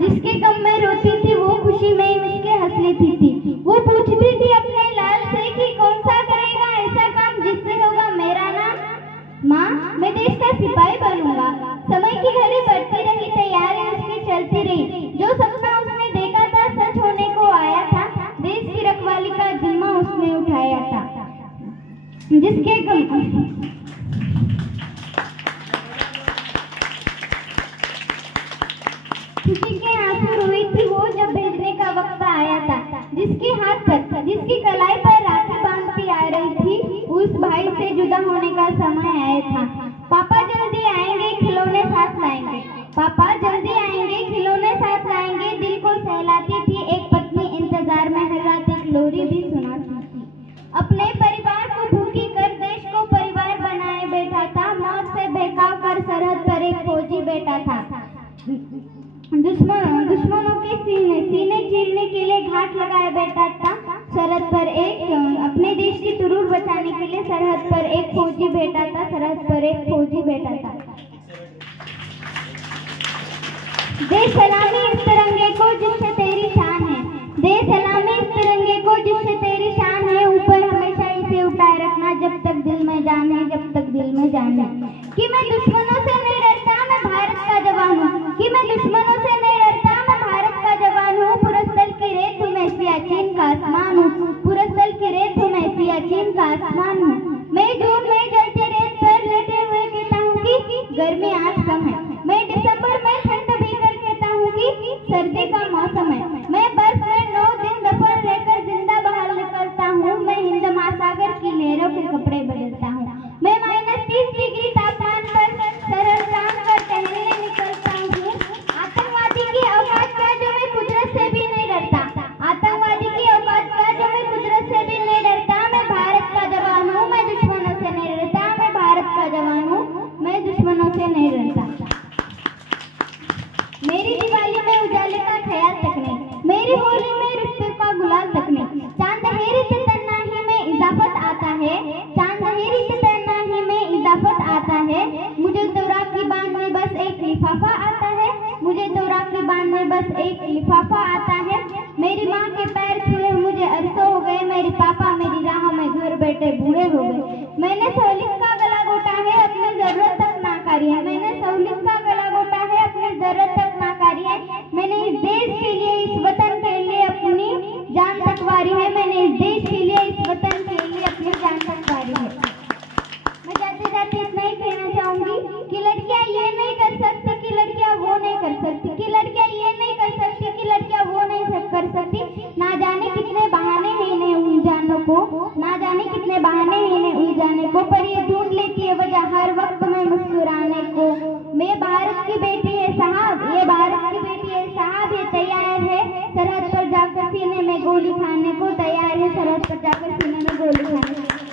जिसके गम में रोती थी वो खुशी में उसके हंस लेती थी। वो पूछती थी अपने लाल से कि कौन सा करेगा ऐसा काम जिससे होगा मेरा नाम। माँ, मैं देश का सिपाही बनूंगा। समय की घड़ी बढ़ती रही, तैयारी उसकी चलती रही। जो सपना उसने देखा था सच होने को आया था। देश की रखवाली का जिम्मा उसने उठाया था। जिसके खुशी के आंसू रोई थी वो जब भेजने का वक्त आया था। जिसके हाथ पर, जिसकी कलाई पर राखी बांधती आ रही थी, उस भाई से जुदा होने का समय आया था। पापा जल्दी आएंगे, खिलौने साथ लाएंगे। पापा जल्दी आएंगे, खिलौने साथ लाएंगे। दिल को सहलाती थी एक पत्नी इंतजार में हर रात एक लोरी भी सुनाती थी। अपने परिवार को भूखी कर देश को परिवार बनाए बैठा था। मौत से बहकाव कर सरहद पर एक फौजी बैठा था। दुश्मनों के सीने चीरने के लिए घाट लगाए बैठा था। सरहद पर अपने देश की तुरूर बचाने के लिए सरहद पर एक फौजी बैठा था। सरहद पर एक फौजी बैठा था। दे सलामी इस तिरंगे को जिससे तेरी शान है। दे सलामी इस तिरंगे को जिससे तेरी शान है। ऊपर हमेशा इसे उठाए रखना जब तक दिल में जान है, जब तक दिल में जान है। कि मैं दुश्मनों से नहीं डरता, मैं भारत का जवान हूँ। कि मैं दुश्मनों से नहीं डरता, मैं भारत का जवान हूँ। पुरस्तर की रेत हूँ मैं, सियाचिन का आसमान हूँ। पुरस्तर की रेत हूँ मैं, सियाचिन का आसमान हूँ। मैं जून में जलती रेत पर लेटे हुए कहता हूँ कि गर्मी आज कम है। मैं दिसंबर में ठंड भीकर कहता हूँ कि सर्दी का मौसम है। मैं बर्फ में 9 दिन दफन रहकर जिंदा बाहर निकलता हूँ। मैं हिंद महासागर की लहरों के कपड़े बदलता हूँ। मैं -30 डिग्री तापमान पर सरहद तान कर टहलने निकलता हूँ। आतंकवादी की औकात क्या जो मैं कुदरत से भी नहीं डरता। आतंकवादी की औकात क्या जो मैं कुदरत से भी नहीं डरता। मैं भारत का जवान हूँ, मैं दुश्मनों से नहीं डरता। मैं भारत का जवान हूँ, मैं दुश्मनों से नहीं डरता। मेरी दिवाली में उजाले का ख्याल तक नहीं, मेरी होली में रिश्ते का गुलाल तक नहीं। चांदहेरी से तन्हाई में इजाफत आता है। चांदहेरी से तन्हाई में इजाफत आता है। मुझे तो राखी बांधने बस एक लिफाफा आता है। मुझे तो राखी बांधने बस एक लिफाफा आता है। मेरी माँ के पैर छुए मुझे अरसों हो गए। मेरे पापा मेरी राह में घर बैठे बूढ़े हो गए। मैंने सहूलियत का गला घोटा है, अपनी जरूरत तक नाकारी है। मैंने सहूलियत का गला घोटा है, अपनी जरूरत तक नाकारी है। मैंने इस देश के लिए, इस वतन के लिए अपनी जान तक वारी है। मैंने इस देश के लिए, इस वतन के लिए अपनी जान तक वारी है। मैं जाते जाते इतना ही कहना चाहूंगी कि लड़कियां ये नहीं कर सकती, कि लड़कियां वो नहीं कर सकती, कि लड़कियां ये नहीं कर सकती, कि लड़कियां वो नहीं कर सकती। ना जाने कितने बहाने हैं इन्हें उलझाने को, ना जाने कितने बहाने हैं इन्हें उलझाने को, पर ये ढूंढ लेती है वजह हर वक्त में मुस्कुराने को। मैं भारत की बेटी है साहब, ये भारत की बेटी है साहब। ये तैयार है सरहद पर जाकर सीने में गोली खाने को, तैयार है सरहद पर जाकर सीने में गोली खाने को।